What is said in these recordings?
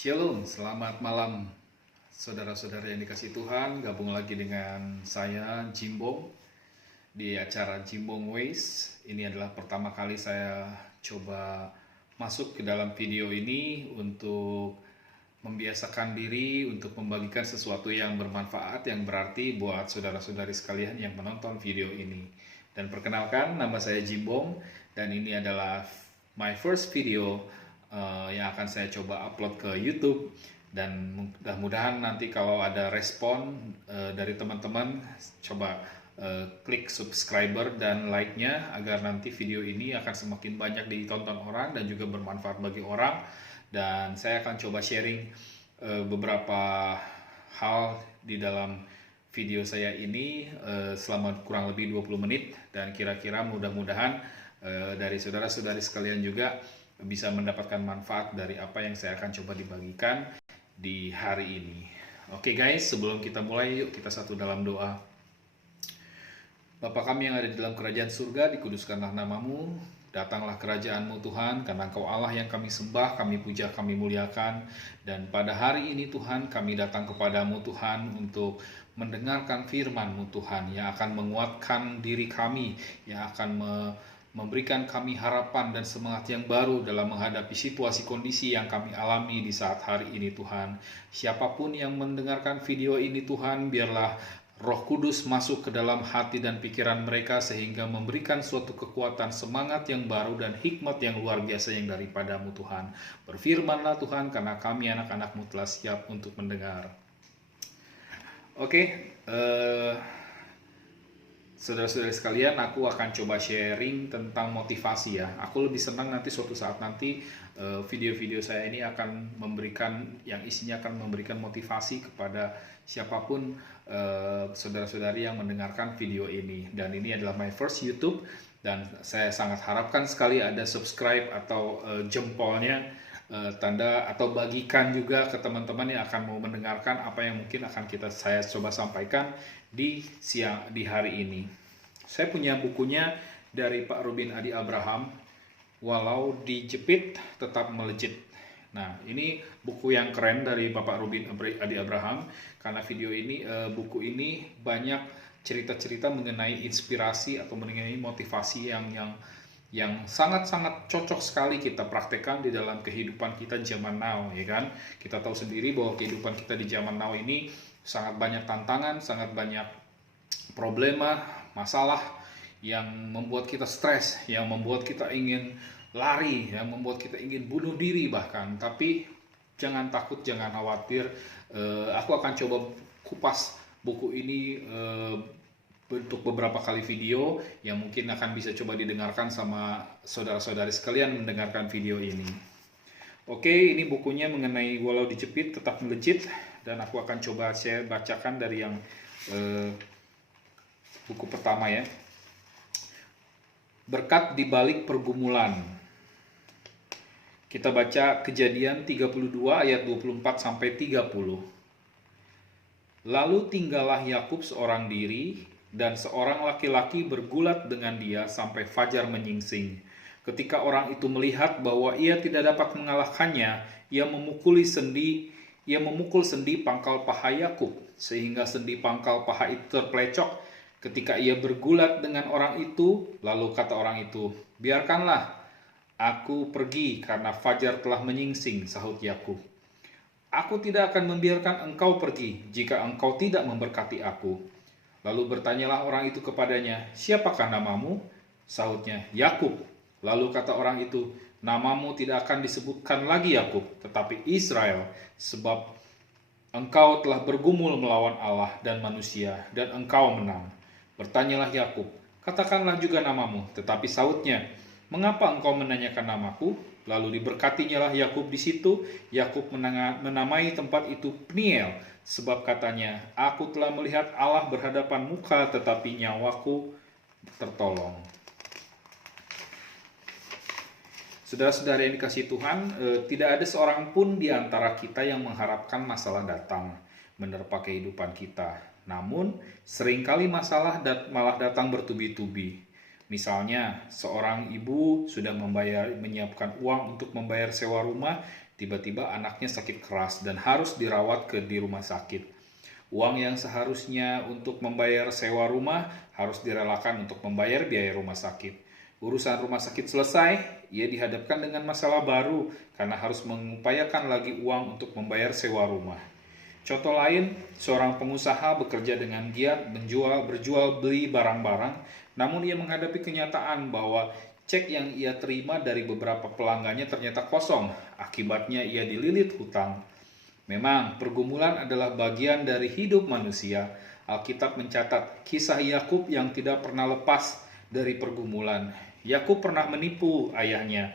Shalom, selamat malam saudara-saudara yang dikasih Tuhan. Gabung lagi dengan saya Jimbong di acara Jimbong Ways. Ini adalah pertama kali saya coba masuk ke dalam video ini untuk membiasakan diri untuk membagikan sesuatu yang bermanfaat, yang berarti buat saudara-saudari sekalian yang menonton video ini. Dan perkenalkan, nama saya Jimbong dan ini adalah my first video yang akan saya coba upload ke YouTube, dan mudah-mudahan nanti kalau ada respon dari teman-teman, coba klik subscriber dan like-nya agar nanti video ini akan semakin banyak ditonton orang dan juga bermanfaat bagi orang. Dan saya akan coba sharing beberapa hal di dalam video saya ini selama kurang lebih 20 menit, dan kira-kira mudah-mudahan dari saudara-saudari sekalian juga bisa mendapatkan manfaat dari apa yang saya akan coba dibagikan di hari ini. Oke guys, sebelum kita mulai, yuk kita satu dalam doa. Bapa kami yang ada di dalam kerajaan surga, dikuduskanlah namamu, datanglah kerajaanmu Tuhan, karena Engkau Allah yang kami sembah, kami puja, kami muliakan. Dan pada hari ini Tuhan, kami datang kepadamu Tuhan untuk mendengarkan firman-Mu Tuhan, yang akan menguatkan diri kami, yang akan memberikan kami harapan dan semangat yang baru dalam menghadapi situasi kondisi yang kami alami di saat hari ini Tuhan. Siapapun yang mendengarkan video ini Tuhan, biarlah Roh Kudus masuk ke dalam hati dan pikiran mereka sehingga memberikan suatu kekuatan, semangat yang baru dan hikmat yang luar biasa yang daripadamu Tuhan. Berfirmanlah Tuhan, karena kami anak-anak-Mu telah siap untuk mendengar. Oke, saudara-saudara sekalian, aku akan coba sharing tentang motivasi ya. Aku lebih senang nanti suatu saat nanti video-video saya ini akan memberikan, yang isinya akan memberikan motivasi kepada siapapun saudara-saudari yang mendengarkan video ini. Dan ini adalah my first YouTube, dan saya sangat harapkan sekali ada subscribe atau jempolnya, tanda, atau bagikan juga ke teman-teman yang akan mau mendengarkan apa yang mungkin akan saya coba sampaikan di hari ini. Saya punya bukunya dari Pak Ruben Adi Abraham, Walau Dijepit Tetap Melejit. Nah, ini buku yang keren dari Bapak Ruben Adi Abraham, karena buku ini banyak cerita-cerita mengenai inspirasi atau mengenai motivasi yang sangat-sangat cocok sekali kita praktekkan di dalam kehidupan kita zaman now, ya kan? Kita tahu sendiri bahwa kehidupan kita di zaman now ini sangat banyak tantangan, sangat banyak problema, masalah yang membuat kita stres, yang membuat kita ingin lari, yang membuat kita ingin bunuh diri bahkan. Tapi jangan takut, jangan khawatir. Aku akan coba kupas buku ini bentuk beberapa kali video yang mungkin akan bisa coba didengarkan sama saudara-saudari sekalian mendengarkan video ini. Oke, ini bukunya mengenai Walau Dijepit Tetap Melejit, dan aku akan coba saya bacakan dari yang buku pertama ya. Berkat di balik pergumulan. Kita baca Kejadian 32 ayat 24 sampai 30. Lalu tinggallah Yakub seorang diri, dan seorang laki-laki bergulat dengan dia sampai fajar menyingsing. Ketika orang itu melihat bahwa ia tidak dapat mengalahkannya, ia memukul sendi pangkal paha Yakub, sehingga sendi pangkal paha itu terpelecok. Ketika ia bergulat dengan orang itu, lalu kata orang itu, "Biarkanlah aku pergi karena fajar telah menyingsing," sahut Yakub. "Aku tidak akan membiarkan engkau pergi jika engkau tidak memberkati aku." Lalu bertanyalah orang itu kepadanya, "Siapakah namamu?" Sahutnya, "Yakub." Lalu kata orang itu, "Namamu tidak akan disebutkan lagi Yakub, tetapi Israel, sebab engkau telah bergumul melawan Allah dan manusia, dan engkau menang." Bertanyalah Yakub, "Katakanlah juga namamu." Tetapi sahutnya, "Mengapa engkau menanyakan namaku?" Lalu diberkatinyalah Yakub di situ. Yakub menamai tempat itu Peniel, sebab katanya, "Aku telah melihat Allah berhadapan muka, tetapi nyawaku tertolong." Saudara-saudara yang dikasihi Tuhan, tidak ada seorang pun di antara kita yang mengharapkan masalah datang menerpa kehidupan kita. Namun, seringkali masalah malah datang bertubi-tubi. Misalnya, seorang ibu sudah menyiapkan uang untuk membayar sewa rumah, tiba-tiba anaknya sakit keras dan harus dirawat di rumah sakit. Uang yang seharusnya untuk membayar sewa rumah harus direlakan untuk membayar biaya rumah sakit. Urusan rumah sakit selesai, ia dihadapkan dengan masalah baru karena harus mengupayakan lagi uang untuk membayar sewa rumah. Contoh lain, seorang pengusaha bekerja dengan giat berjual beli barang-barang, namun ia menghadapi kenyataan bahwa cek yang ia terima dari beberapa pelanggannya ternyata kosong. Akibatnya ia dililit hutang. Memang pergumulan adalah bagian dari hidup manusia. Alkitab mencatat kisah Yakub yang tidak pernah lepas dari pergumulan. Yakub pernah menipu ayahnya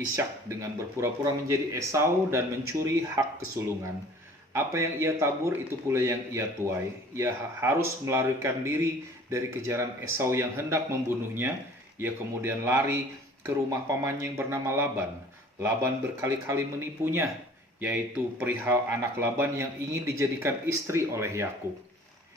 Ishak dengan berpura-pura menjadi Esau dan mencuri hak kesulungan. Apa yang ia tabur itu pula yang ia tuai. Ia harus melarikan diri dari kejaran Esau yang hendak membunuhnya. Ia kemudian lari ke rumah pamannya yang bernama Laban. Laban berkali-kali menipunya, yaitu perihal anak Laban yang ingin dijadikan istri oleh Yakub.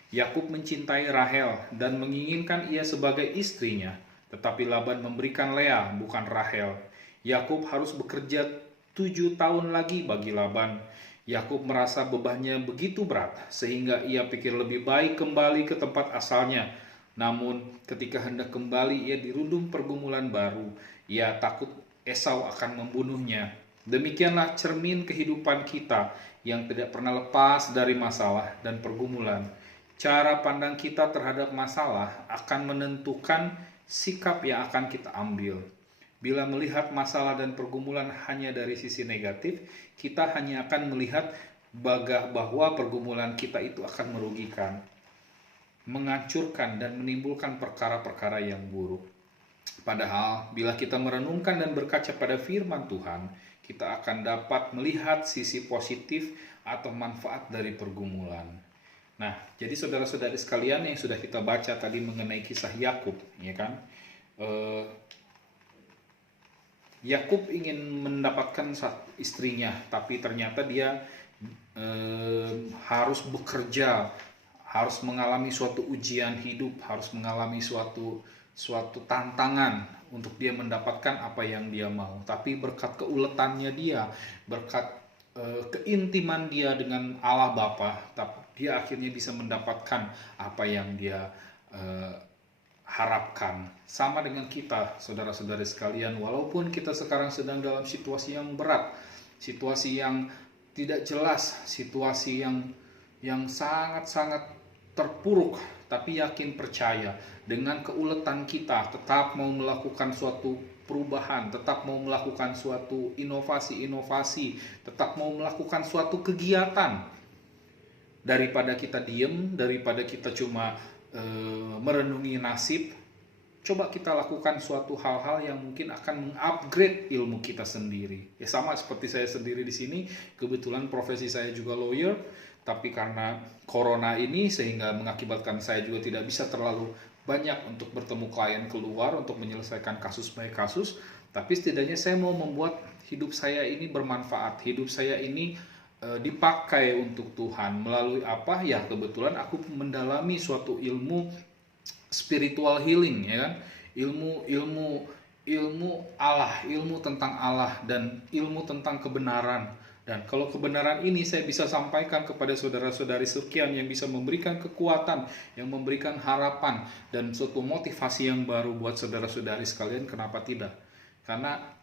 Yakub mencintai Rahel dan menginginkan ia sebagai istrinya, tetapi Laban memberikan Lea, bukan Rahel. Yakub harus bekerja 7 tahun lagi bagi Laban. Yakub merasa bebannya begitu berat, sehingga ia pikir lebih baik kembali ke tempat asalnya. Namun, ketika hendak kembali, ia dirundung pergumulan baru. Ia takut Esau akan membunuhnya. Demikianlah cermin kehidupan kita yang tidak pernah lepas dari masalah dan pergumulan. Cara pandang kita terhadap masalah akan menentukan sikap yang akan kita ambil. Bila melihat masalah dan pergumulan hanya dari sisi negatif, kita hanya akan melihat bahwa pergumulan kita itu akan merugikan, menghancurkan dan menimbulkan perkara-perkara yang buruk. Padahal, bila kita merenungkan dan berkaca pada firman Tuhan, kita akan dapat melihat sisi positif atau manfaat dari pergumulan. Nah, jadi saudara-saudari sekalian yang sudah kita baca tadi mengenai kisah Yakub, ya kan? Yakub ingin mendapatkan istrinya, tapi ternyata dia harus bekerja, harus mengalami suatu ujian hidup, harus mengalami suatu tantangan untuk dia mendapatkan apa yang dia mau. Tapi berkat keuletannya dia, berkat keintiman dia dengan Allah Bapa, dia akhirnya bisa mendapatkan apa yang dia harapkan. Sama dengan kita, saudara-saudari sekalian, walaupun kita sekarang sedang dalam situasi yang berat, situasi yang tidak jelas, situasi yang sangat-sangat terpuruk, tapi yakin percaya dengan keuletan kita tetap mau melakukan suatu perubahan, tetap mau melakukan suatu inovasi, tetap mau melakukan suatu kegiatan. Daripada kita diem, daripada kita cuma merenungi nasib, coba kita lakukan suatu hal-hal yang mungkin akan mengupgrade ilmu kita sendiri. Ya sama seperti saya sendiri di sini, kebetulan profesi saya juga lawyer, tapi karena corona ini sehingga mengakibatkan saya juga tidak bisa terlalu banyak untuk bertemu klien keluar untuk menyelesaikan kasus by kasus, tapi setidaknya saya mau membuat hidup saya ini bermanfaat, hidup saya ini dipakai untuk Tuhan. Melalui apa? Ya kebetulan aku mendalami suatu ilmu spiritual healing, ya kan? Ilmu Allah, ilmu tentang Allah dan ilmu tentang kebenaran. Dan kalau kebenaran ini saya bisa sampaikan kepada saudara-saudari sekian yang bisa memberikan kekuatan, yang memberikan harapan dan suatu motivasi yang baru buat saudara-saudari sekalian, kenapa tidak? Karena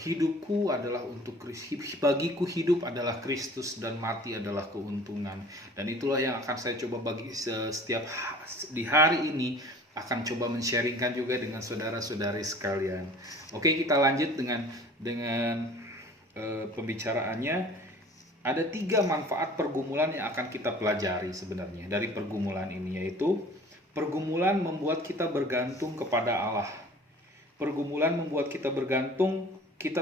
hidupku adalah untuk Kristus, bagiku hidup adalah Kristus dan mati adalah keuntungan. Dan itulah yang akan saya coba bagi setiap di hari ini, akan coba men-sharingkan juga dengan saudara-saudari sekalian. Oke, kita lanjut dengan pembicaraannya. Ada 3 manfaat pergumulan yang akan kita pelajari sebenarnya dari pergumulan ini, yaitu pergumulan membuat kita bergantung kepada Allah. Pergumulan membuat kita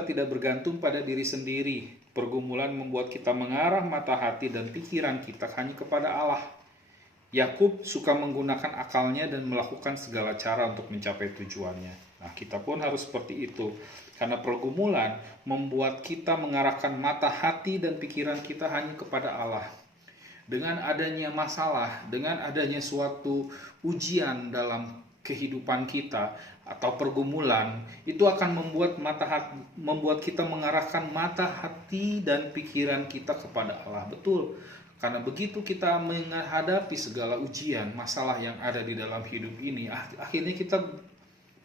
tidak bergantung pada diri sendiri. Pergumulan membuat kita mengarah mata hati dan pikiran kita hanya kepada Allah. Yakub suka menggunakan akalnya dan melakukan segala cara untuk mencapai tujuannya. Nah, kita pun harus seperti itu. Karena pergumulan membuat kita mengarahkan mata hati dan pikiran kita hanya kepada Allah. Dengan adanya masalah, dengan adanya suatu ujian dalam kehidupan kita, atau pergumulan itu akan membuat kita mengarahkan mata hati dan pikiran kita kepada Allah. Betul. Karena begitu kita menghadapi segala ujian, masalah yang ada di dalam hidup ini, akhirnya kita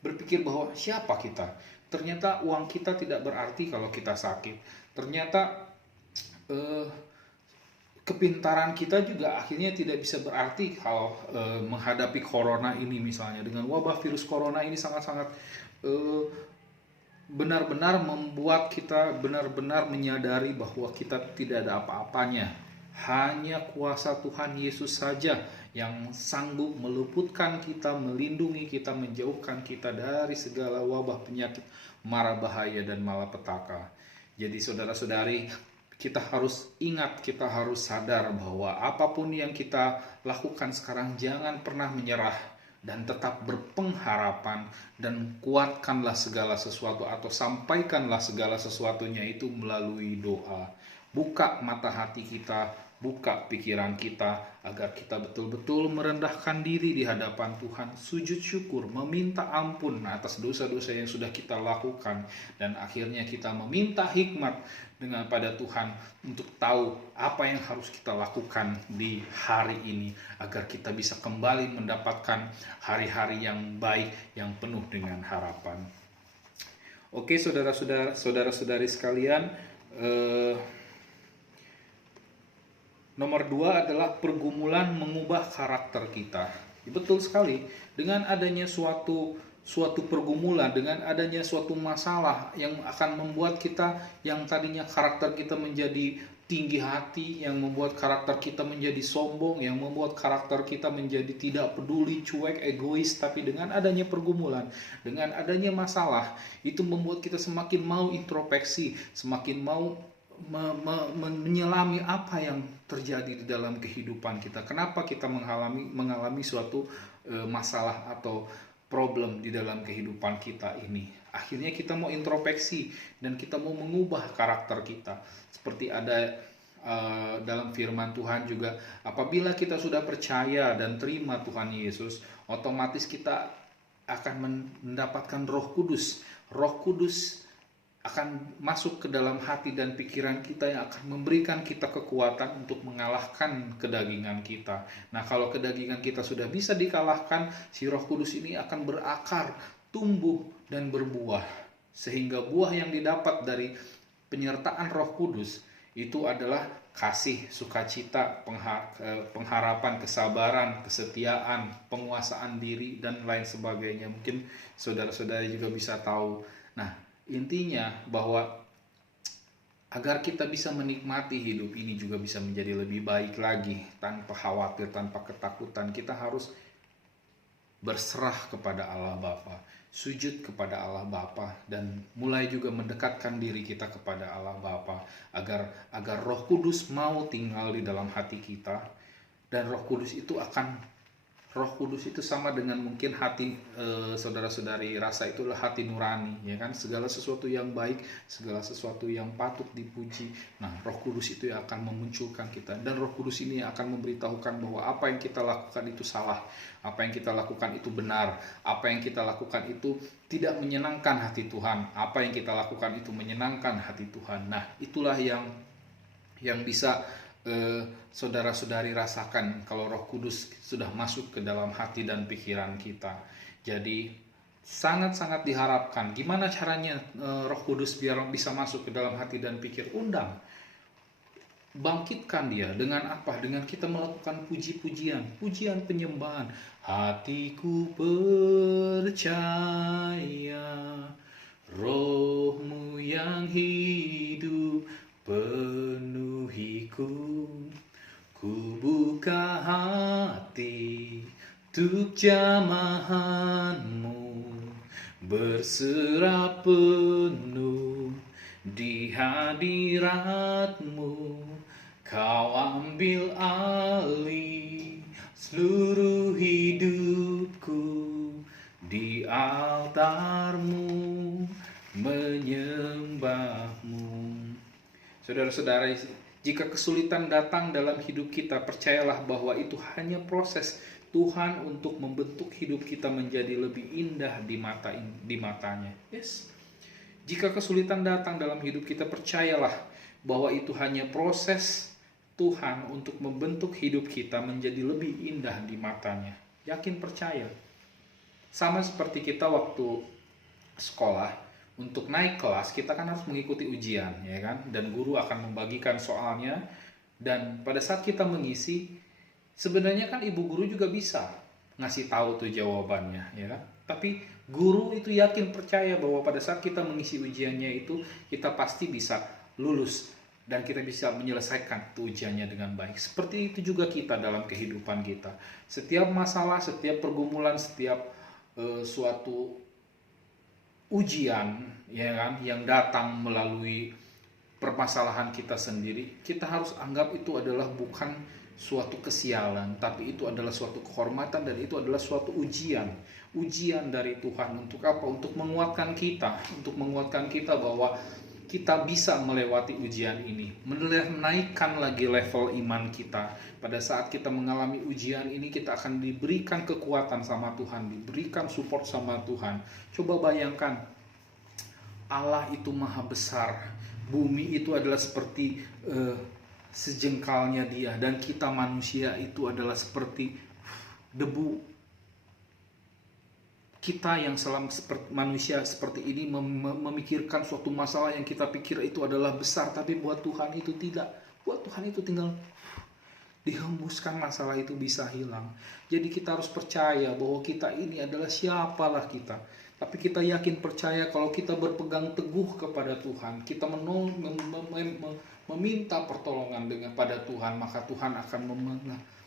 berpikir bahwa siapa kita? Ternyata uang kita tidak berarti kalau kita sakit. Ternyata kepintaran kita juga akhirnya tidak bisa berarti kalau menghadapi corona ini misalnya. Dengan wabah virus corona ini sangat-sangat benar-benar membuat kita benar-benar menyadari bahwa kita tidak ada apa-apanya. Hanya kuasa Tuhan Yesus saja yang sanggup meluputkan kita, melindungi kita, menjauhkan kita dari segala wabah, penyakit, mara bahaya, dan malapetaka. Jadi saudara-saudari, kita harus ingat, kita harus sadar bahwa apapun yang kita lakukan sekarang, jangan pernah menyerah dan tetap berpengharapan, dan kuatkanlah segala sesuatu atau sampaikanlah segala sesuatunya itu melalui doa. Buka mata hati kita, buka pikiran kita, agar kita betul-betul merendahkan diri di hadapan Tuhan, sujud syukur, meminta ampun atas dosa-dosa yang sudah kita lakukan, dan akhirnya kita meminta hikmat pada Tuhan untuk tahu apa yang harus kita lakukan di hari ini, agar kita bisa kembali mendapatkan hari-hari yang baik, yang penuh dengan harapan. Oke, saudara-saudari sekalian, nomor 2 adalah pergumulan mengubah karakter kita. Betul sekali, dengan adanya suatu pergumulan, dengan adanya suatu masalah yang akan membuat kita yang tadinya karakter kita menjadi tinggi hati, yang membuat karakter kita menjadi sombong, yang membuat karakter kita menjadi tidak peduli, cuek, egois. Tapi dengan adanya pergumulan, dengan adanya masalah, itu membuat kita semakin mau introspeksi, semakin mau menyelami apa yang terjadi di dalam kehidupan kita. Kenapa kita mengalami suatu masalah atau problem di dalam kehidupan kita ini. Akhirnya kita mau introspeksi dan kita mau mengubah karakter kita. Seperti ada dalam firman Tuhan juga, apabila kita sudah percaya dan terima Tuhan Yesus, otomatis kita akan mendapatkan Roh Kudus. Roh Kudus akan masuk ke dalam hati dan pikiran kita, yang akan memberikan kita kekuatan untuk mengalahkan kedagingan kita. Nah, kalau kedagingan kita sudah bisa dikalahkan, si Roh Kudus ini akan berakar, tumbuh, dan berbuah. Sehingga buah yang didapat dari penyertaan Roh Kudus itu adalah kasih, sukacita, pengharapan, kesabaran, kesetiaan, penguasaan diri, dan lain sebagainya. Mungkin saudara-saudari juga bisa tahu. Nah, intinya bahwa agar kita bisa menikmati hidup ini juga bisa menjadi lebih baik lagi, tanpa khawatir, tanpa ketakutan, kita harus berserah kepada Allah Bapa, sujud kepada Allah Bapa, dan mulai juga mendekatkan diri kita kepada Allah Bapa, agar Roh Kudus mau tinggal di dalam hati kita. Dan Roh Kudus itu sama dengan mungkin hati saudara-saudari rasa, itulah hati nurani, ya kan? Segala sesuatu yang baik, segala sesuatu yang patut dipuji. Nah, Roh Kudus itu yang akan memunculkan kita, dan Roh Kudus ini akan memberitahukan bahwa apa yang kita lakukan itu salah, apa yang kita lakukan itu benar, apa yang kita lakukan itu tidak menyenangkan hati Tuhan, apa yang kita lakukan itu menyenangkan hati Tuhan. Nah, itulah yang bisa saudara-saudari rasakan kalau Roh Kudus sudah masuk ke dalam hati dan pikiran kita. Jadi sangat-sangat diharapkan. Gimana caranya Roh Kudus biar bisa masuk ke dalam hati dan pikir? Undang, bangkitkan dia. Dengan apa? Dengan kita melakukan puji-pujian, pujian penyembahan. Hatiku percaya, Roh-Mu yang hidup penuhiku, ku buka hati untuk jamahan-Mu, berserah penuh di hadirat-Mu, Kau ambil alih seluruh hidupku, di altar-Mu menyembah-Mu. Saudara-saudara, jika kesulitan datang dalam hidup kita, percayalah bahwa itu hanya proses Tuhan untuk membentuk hidup kita menjadi lebih indah di matanya. Yes. Jika kesulitan datang dalam hidup kita, percayalah bahwa itu hanya proses Tuhan untuk membentuk hidup kita menjadi lebih indah di matanya. Yakin, percaya. Sama seperti kita waktu sekolah, untuk naik kelas kita kan harus mengikuti ujian, ya kan? Dan guru akan membagikan soalnya, dan pada saat kita mengisi, sebenarnya kan ibu guru juga bisa ngasih tahu tuh jawabannya, ya kan? Tapi guru itu yakin, percaya bahwa pada saat kita mengisi ujiannya itu kita pasti bisa lulus dan kita bisa menyelesaikan tuh ujiannya dengan baik. Seperti itu juga kita dalam kehidupan kita. Setiap masalah, setiap pergumulan, setiap suatu ujian, ya kan, yang datang melalui permasalahan kita sendiri, kita harus anggap itu adalah bukan suatu kesialan, tapi itu adalah suatu kehormatan dan itu adalah suatu ujian dari Tuhan. Untuk apa? Untuk menguatkan kita bahwa kita bisa melewati ujian ini, menaikkan lagi level iman kita. Pada saat kita mengalami ujian ini, kita akan diberikan kekuatan sama Tuhan, diberikan support sama Tuhan. Coba bayangkan, Allah itu maha besar, bumi itu adalah seperti sejengkalnya Dia, dan kita manusia itu adalah seperti debu. Kita yang manusia seperti ini memikirkan suatu masalah yang kita pikir itu adalah besar, tapi buat Tuhan itu tidak. Buat Tuhan itu tinggal dihembuskan, masalah itu bisa hilang. Jadi kita harus percaya bahwa kita ini adalah siapalah kita, tapi kita yakin, percaya kalau kita berpegang teguh kepada Tuhan, kita meminta pertolongan pada Tuhan, maka Tuhan akan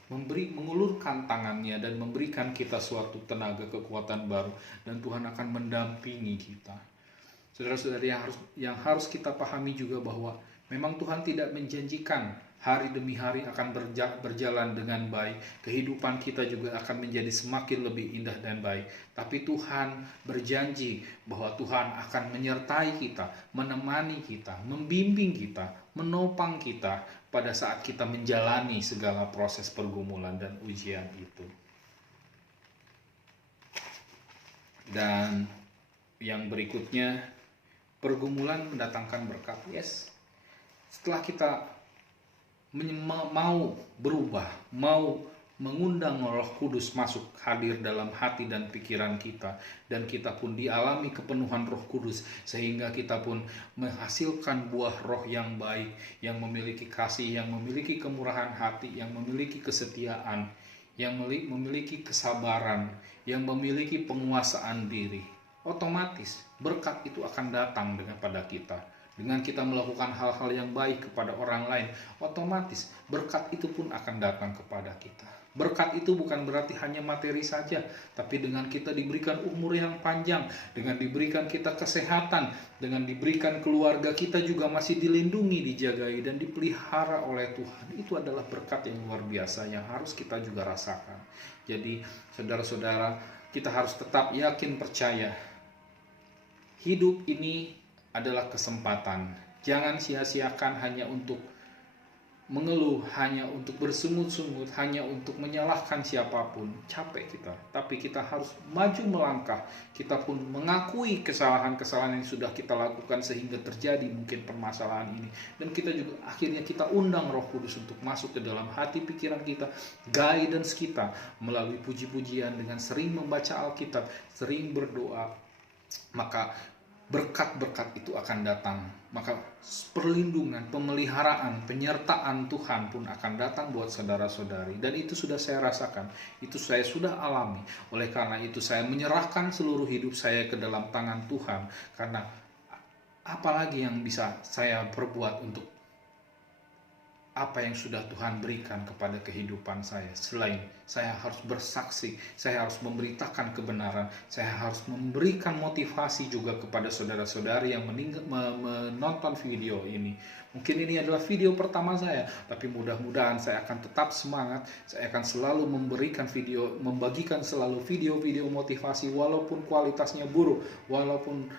mengulurkan tangannya dan memberikan kita suatu tenaga, kekuatan baru, dan Tuhan akan mendampingi kita. Saudara-saudari, yang harus kita pahami juga bahwa memang Tuhan tidak menjanjikan hari demi hari akan berjalan dengan baik. Kehidupan kita juga akan menjadi semakin lebih indah dan baik. Tapi Tuhan berjanji bahwa Tuhan akan menyertai kita, menemani kita, membimbing kita, menopang kita pada saat kita menjalani segala proses pergumulan dan ujian itu. Dan yang berikutnya, pergumulan mendatangkan berkat. Yes. Setelah kita mau berubah, mau mengundang Roh Kudus masuk hadir dalam hati dan pikiran kita, dan kita pun dialami kepenuhan Roh Kudus sehingga kita pun menghasilkan buah roh yang baik, yang memiliki kasih, yang memiliki kemurahan hati, yang memiliki kesetiaan, yang memiliki kesabaran, yang memiliki penguasaan diri. Otomatis berkat itu akan datang pada kita. Dengan kita melakukan hal-hal yang baik kepada orang lain, otomatis berkat itu pun akan datang kepada kita. Berkat itu bukan berarti hanya materi saja, tapi dengan kita diberikan umur yang panjang, dengan diberikan kita kesehatan, dengan diberikan keluarga kita juga masih dilindungi, dijagai, dan dipelihara oleh Tuhan. Itu adalah berkat yang luar biasa yang harus kita juga rasakan. Jadi, saudara-saudara, kita harus tetap yakin, percaya. Hidup ini adalah kesempatan. Jangan sia-siakan hanya untuk mengeluh, hanya untuk bersungut-sungut, hanya untuk menyalahkan siapapun. Capek kita, tapi kita harus maju melangkah. Kita pun mengakui kesalahan-kesalahan yang sudah kita lakukan sehingga terjadi mungkin permasalahan ini. Dan kita juga akhirnya kita undang Roh Kudus untuk masuk ke dalam hati pikiran kita, guidance kita melalui puji-pujian, dengan sering membaca Alkitab, sering berdoa. Maka berkat-berkat itu akan datang. Maka perlindungan, pemeliharaan, penyertaan Tuhan pun akan datang buat saudara-saudari. Dan itu sudah saya rasakan, itu saya sudah alami. Oleh karena itu saya menyerahkan seluruh hidup saya ke dalam tangan Tuhan. Karena apalagi yang bisa saya perbuat untuk apa yang sudah Tuhan berikan kepada kehidupan saya, selain saya harus bersaksi, saya harus memberitakan kebenaran, saya harus memberikan motivasi juga kepada saudara-saudari yang menonton video ini. Mungkin ini adalah video pertama saya, tapi mudah-mudahan saya akan tetap semangat. Saya akan selalu membagikan selalu video-video motivasi, walaupun kualitasnya buruk, walaupun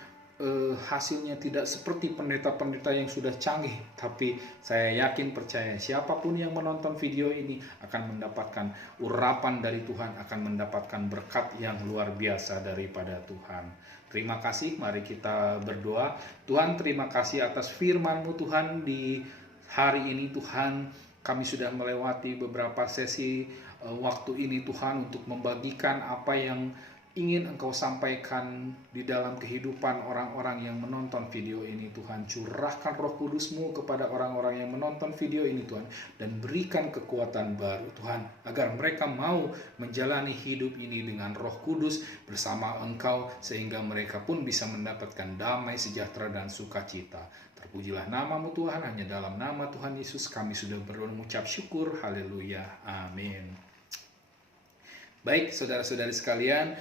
hasilnya tidak seperti pendeta-pendeta yang sudah canggih, tapi saya yakin percaya siapapun yang menonton video ini akan mendapatkan urapan dari Tuhan, akan mendapatkan berkat yang luar biasa daripada Tuhan. Terima kasih, mari kita berdoa. Tuhan, terima kasih atas firman-Mu Tuhan di hari ini. Tuhan, kami sudah melewati beberapa sesi waktu ini Tuhan untuk membagikan apa yang ingin Engkau sampaikan di dalam kehidupan orang-orang yang menonton video ini. Tuhan, curahkan Roh Kudus-Mu kepada orang-orang yang menonton video ini Tuhan, dan berikan kekuatan baru Tuhan, agar mereka mau menjalani hidup ini dengan Roh Kudus bersama Engkau, sehingga mereka pun bisa mendapatkan damai, sejahtera, dan sukacita. Terpujilah nama-Mu Tuhan, hanya dalam nama Tuhan Yesus kami sudah berdoa mengucap syukur. Haleluya, amin. Baik, saudara-saudari sekalian,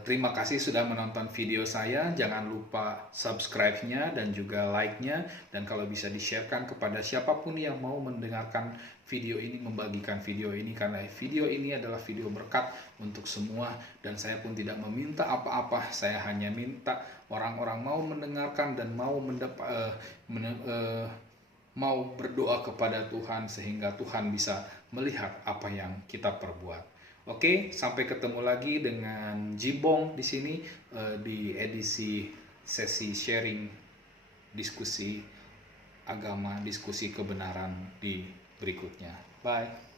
terima kasih sudah menonton video saya. Jangan lupa subscribe-nya dan juga like-nya. Dan kalau bisa di-sharekan kepada siapapun yang mau mendengarkan video ini, membagikan video ini. Karena video ini adalah video berkat untuk semua. Dan saya pun tidak meminta apa-apa. Saya hanya minta orang-orang mau mendengarkan dan mau berdoa kepada Tuhan, sehingga Tuhan bisa melihat apa yang kita perbuat. Oke, sampai ketemu lagi dengan Jimbong di sini di edisi sesi sharing diskusi agama, diskusi kebenaran di berikutnya. Bye.